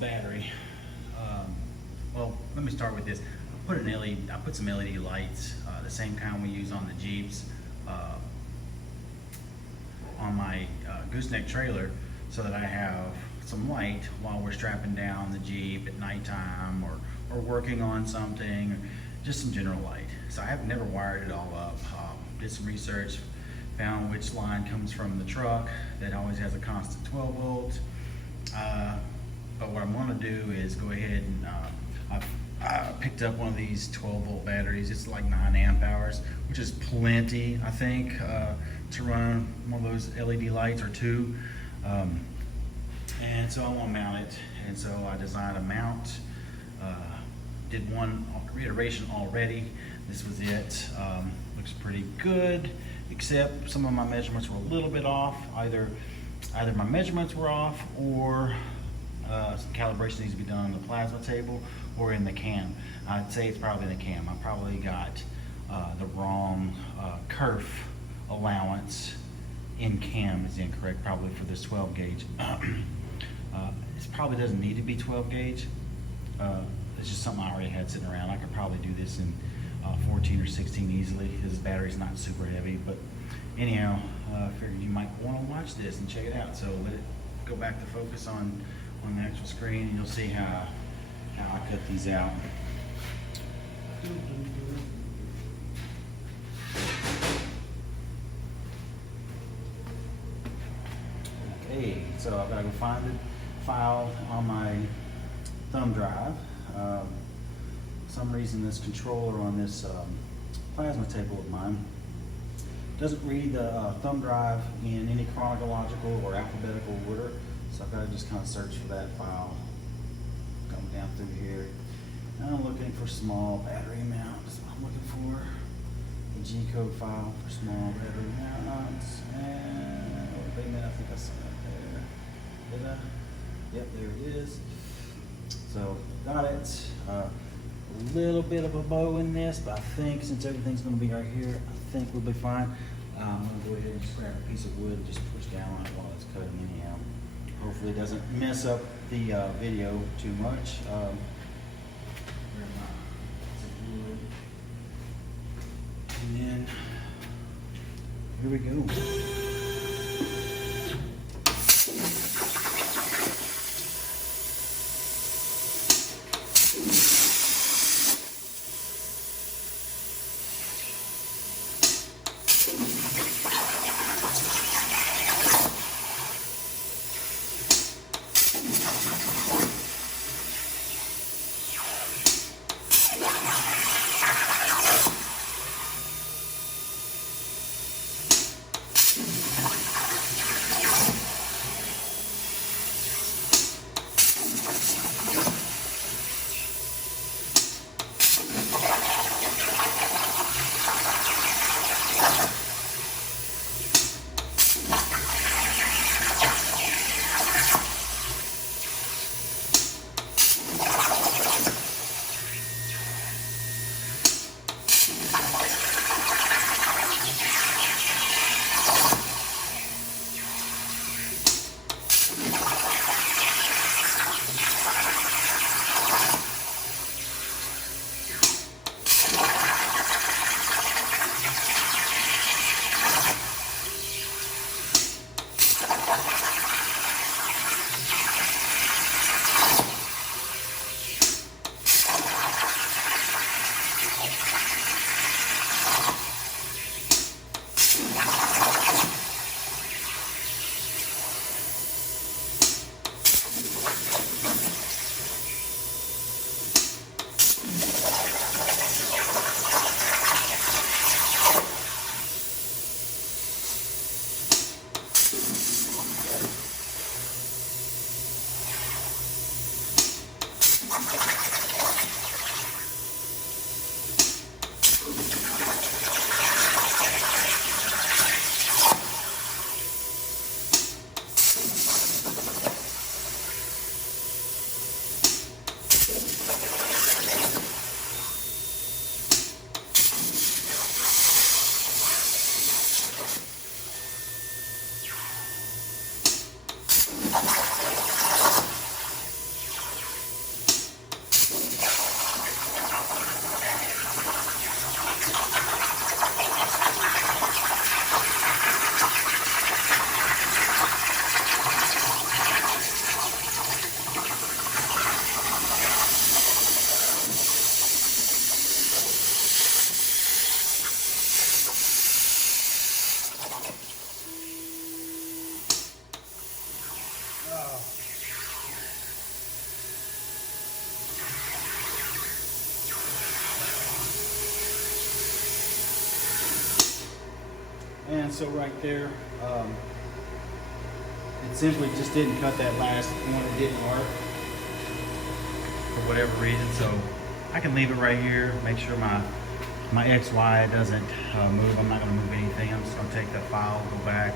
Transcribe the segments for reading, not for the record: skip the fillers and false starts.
battery. Well, let me start with this. I put some LED lights, the same kind we use on the Jeeps, on my gooseneck trailer, so that I have some light while we're strapping down the Jeep at nighttime, or working on something, or just some general light. So I have never wired it all up. Did some research, found which line comes from the truck that always has a constant 12 volt. But what I'm going to do is go ahead and I picked up one of these 12 volt batteries. It's like 9 amp hours, which is plenty, I think, to run one of those LED lights or two. And so I want to mount it, and so I designed a mount. Did one reiteration already. This was it. Looks pretty good, except some of my measurements were a little bit off. Either my measurements were off, or some calibration needs to be done on the plasma table or in the cam. I'd say it's probably in the cam. I probably got the wrong kerf allowance in cam is incorrect, probably for this 12 gauge. This probably doesn't need to be 12 gauge. It's just something I already had sitting around. I could probably do this in 14 or 16 easily, because this battery's not super heavy. But anyhow, I figured you might want to watch this and check it out. So let it go back to focus on the actual screen, and you'll see how I cut these out. Okay, so I've got to go find the file on my thumb drive. For some reason, this controller on this plasma table of mine doesn't read the thumb drive in any chronological or alphabetical order, so I've got to just kind of search for that file. Come down through here. And I'm looking for small battery amount. That's what I'm looking for. The G-code file for small battery amounts. And wait a minute, I think I saw that there. Did I? Yep, there it is. So got it. A little bit of a bow in this, but I think since everything's going to be right here, I think we'll be fine. I'm going to go ahead and just grab a piece of wood and just push down on it while it's cutting anyhow. Hopefully it doesn't mess up the video too much. Grab my piece of wood. And then here we go. And so right there, it simply just didn't cut that last one. It didn't work for whatever reason. So I can leave it right here, make sure my XY doesn't move. I'm not going to move anything. I'm just going to take that file, go back,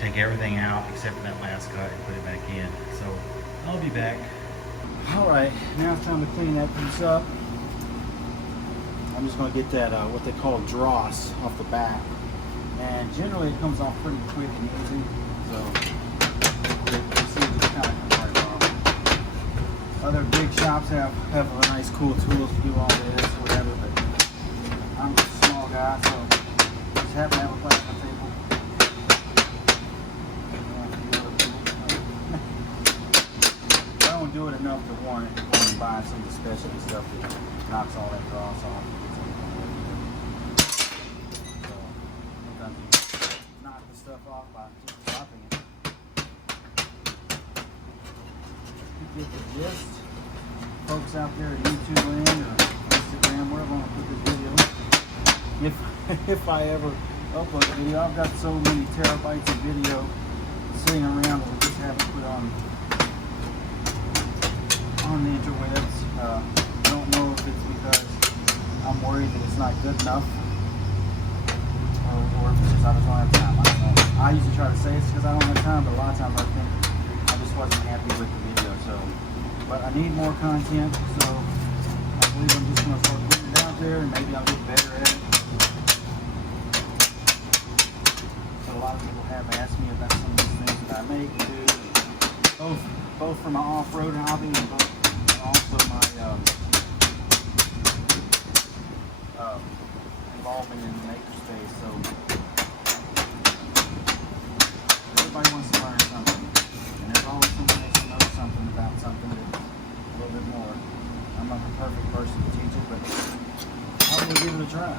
take everything out except for that last cut and put it back in. So I'll be back. All right, now it's time to clean that piece up. I'm just going to get that what they call dross off the back, and generally it comes off pretty quick and easy. So you see, it just kind of comes right off. Other big shops have a nice, cool tools to do all this, whatever. But I'm just a small guy, so just happen to have a plasma table. I don't do it enough to warrant buying some of the specialty stuff that knocks all that dross off. So sometimes you knock the stuff off by just dropping it. You get the gist. Folks out there at YouTube land or Instagram, wherever I want to put this video. If I ever upload a video, I've got so many terabytes of video sitting around that we just haven't put on the interwebs. I don't know if it's because I'm worried that it's not good enough, or if it's just I just don't have time. I don't know. I usually try to say it's because I don't have time, but a lot of times I think I just wasn't happy with the video. So, but I need more content, so I believe I'm just going to start putting it out there, and maybe I'll get better at it. So a lot of people have asked me about some of these things that I make and do, both for my off-road hobby and also my involvement in the makerspace. So everybody wants to learn something, and there's always someone that knows something about something that a little bit more. I'm not the perfect person to teach it, but I will give it a try.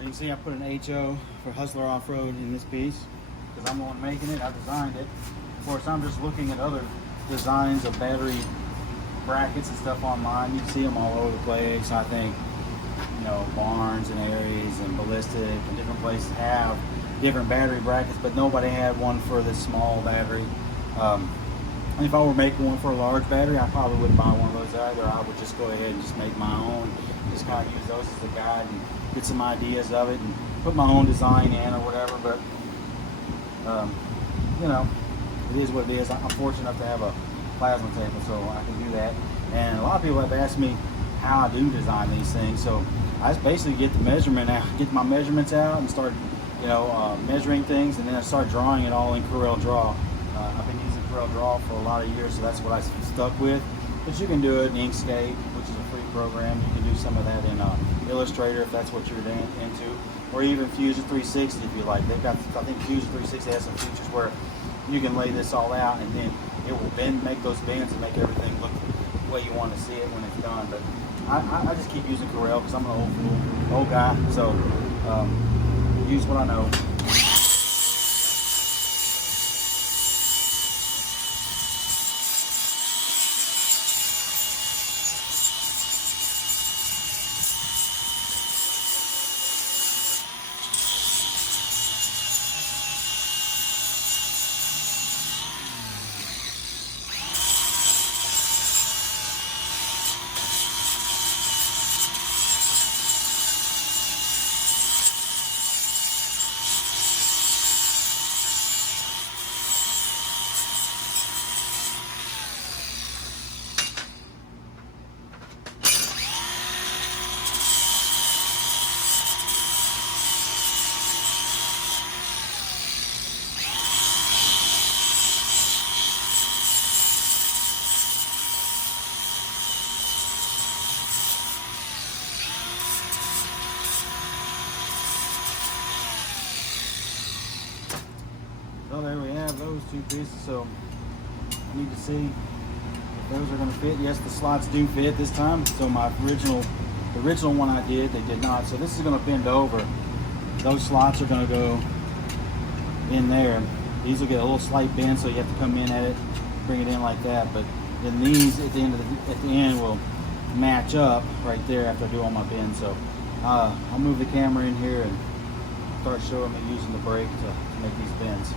So you can see I put an HO for Hustler Off-Road in this piece because I'm the one making it. I designed it. Of course, I'm just looking at other designs of battery brackets and stuff online. You can see them all over the place. I think, you know, Barnes and Aries and Ballistic and different places have different battery brackets, but nobody had one for this small battery. And if I were making one for a large battery, I probably wouldn't buy one of those either. I would just go ahead and just make my own. Just kind of use those as a guide and get some ideas of it and put my own design in or whatever. But you know, it is what it is. I'm fortunate enough to have a plasma table, so I can do that. And a lot of people have asked me how I do design these things. So I just basically get the measurement out, get my measurements out, and start, you know, measuring things, and then I start drawing it all in Corel Draw. I've been using Corel Draw for a lot of years, so that's what I stuck with. But you can do it in Inkscape, which program. You can do some of that in Illustrator if that's what you're into, or even Fusion 360 if you like. They've got, I think Fusion 360 has some features where you can lay this all out and then it will bend, make those bends and make everything look the way you want to see it when it's done. But I just keep using Corel because I'm an old guy, so use what I know. So there we have those two pieces. So I need to see if those are going to fit. Yes, the slots do fit this time. So my the original one I did, they did not. So this is going to bend over. Those slots are going to go in there. These will get a little slight bend, so you have to come in at it, bring it in like that. But then these at the end will match up right there after I do all my bends. So I'll move the camera in here and start showing me using the brake to make these bends.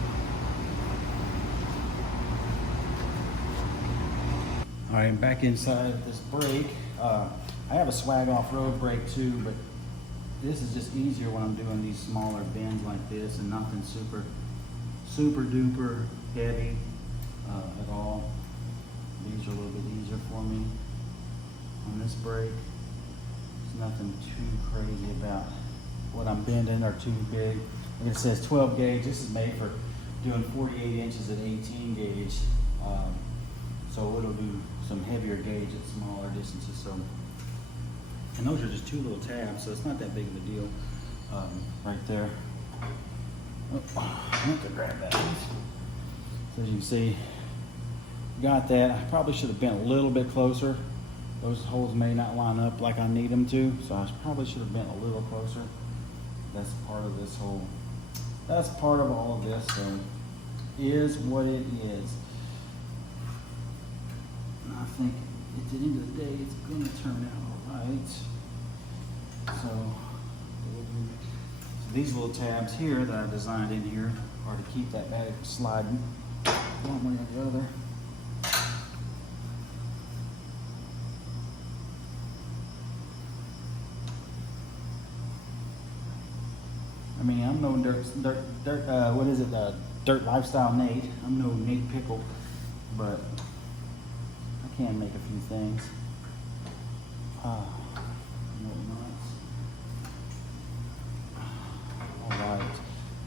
All right, I'm back inside this brake. I have a swag off-road brake too, but this is just easier when I'm doing these smaller bends like this and nothing super duper heavy at all. These are a little bit easier for me on this brake. There's nothing too crazy about what I'm bending or too big. Like it says 12 gauge. This is made for doing 48 inches at 18 gauge. So it'll do some heavier gauge at smaller distances. So, and those are just two little tabs, so it's not that big of a deal right there. Oh, I have to grab that. So as you can see, got that. I probably should have bent a little bit closer. Those holes may not line up like I need them to, so I probably should have bent a little closer. That's part of this whole, that's part of all of this, so is what it is. And I think at the end of the day, it's gonna turn out all right. So these little tabs here that I designed in here are to keep that bag from sliding one way or the other. I mean, I'm no dirt lifestyle Nate. I'm no Nate Pickle, but I can make a few things. No nuts. All right.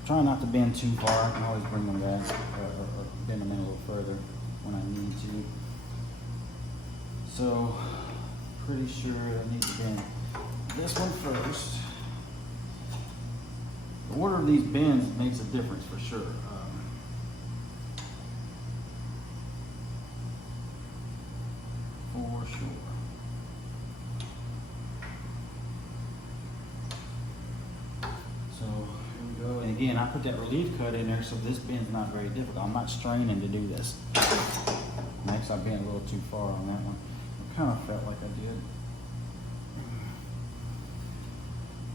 Try not to bend too far. I can always bring them back or bend them in a little further when I need to. So, pretty sure I need to bend this one first. The order of these bends makes a difference for sure. For sure. So here we go. And again, I put that relief cut in there, so this bend's not very difficult. I'm not straining to do this. Next, I bent a little too far on that one. I kind of felt like I did.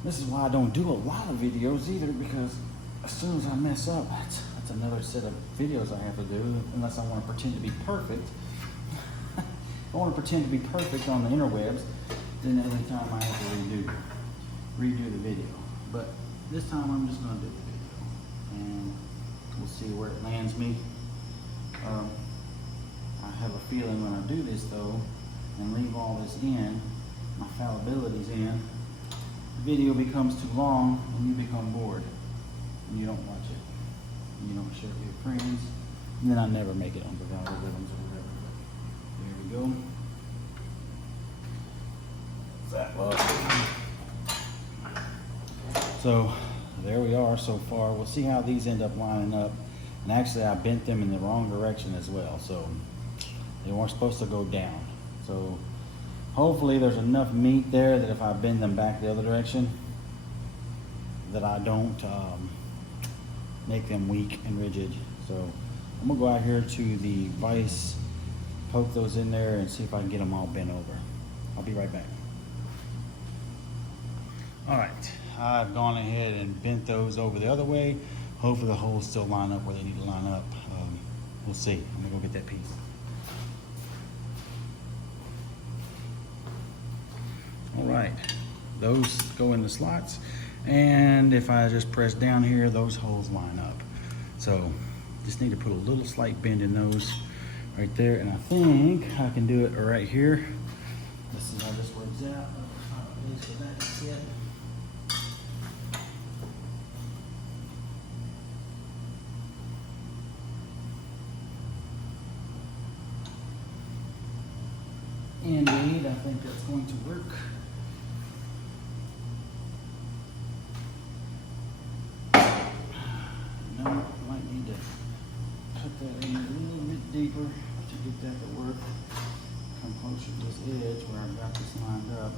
This is why I don't do a lot of videos either, because as soon as I mess up, that's another set of videos I have to do, unless I want to pretend to be perfect. If I want to pretend to be perfect on the interwebs, then every time I have to redo the video. But this time I'm just going to do the video, and we'll see where it lands me. I have a feeling when I do this though, and leave all this in, my fallibility's in, the video becomes too long and you become bored and you don't watch it and you don't share it with your friends, and then I never make it on the algorithms or whatever. There we go. that look? So there we are so far. We'll see how these end up lining up. And actually I bent them in the wrong direction as well. So they weren't supposed to go down. So hopefully there's enough meat there that if I bend them back the other direction, that I don't make them weak and rigid. So I'm gonna go out here to the vise, poke those in there and see if I can get them all bent over. I'll be right back. All right, I've gone ahead and bent those over the other way. Hopefully the holes still line up where they need to line up. We'll see. I'm gonna go get that piece. All right, those go in the slots. And if I just press down here, those holes line up. So just need to put a little slight bend in those right there. And I think I can do it right here. Let's see how this works out. So that's it. Indeed, I think that's going to work. No, might need to put that in a little bit deeper to get that to work. Come closer to this edge where I've got this lined up.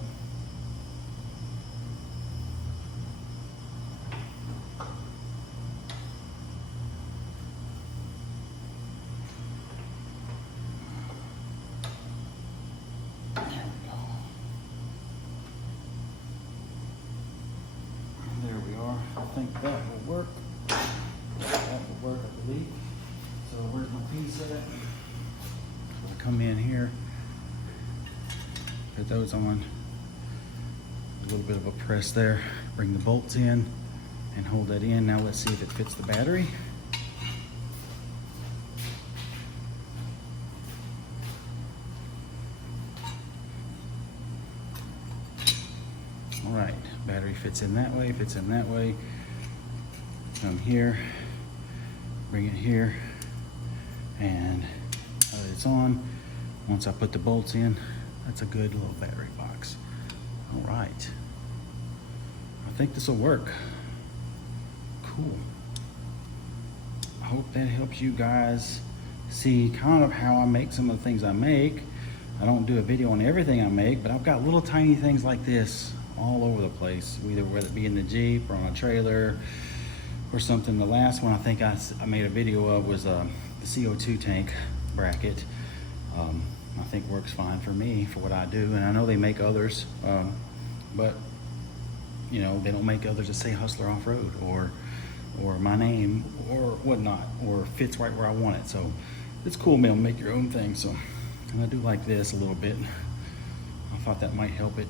I think that will work. That will work, I believe. So where's my piece at? So I come in here, put those on, a little bit of a press there, bring the bolts in and hold that in. Now let's see if it fits the battery. All right, battery fits in that way, fits in that way. Come here, bring it here, and it's on. Once I put the bolts in, that's a good little battery box. All right, I think this will work. Cool. I hope that helps you guys see kind of how I make some of the things I make. I don't do a video on everything I make, but I've got little tiny things like this all over the place, either whether it be in the Jeep or on a trailer or something. The last one I think I made a video of was the CO2 tank bracket. I think works fine for me for what I do, and I know they make others, but you know, they don't make others that say Hustler Off-Road or my name or whatnot, or fits right where I want it. So it's cool, man, make your own thing. So, and I do like this a little bit. I thought that might help it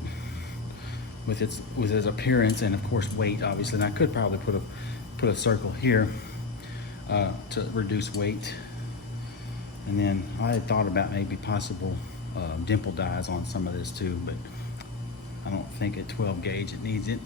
with its appearance and of course weight, obviously. And I could probably put a circle here to reduce weight. And then I had thought about maybe possible dimple dies on some of this too, but I don't think at 12 gauge it needs it.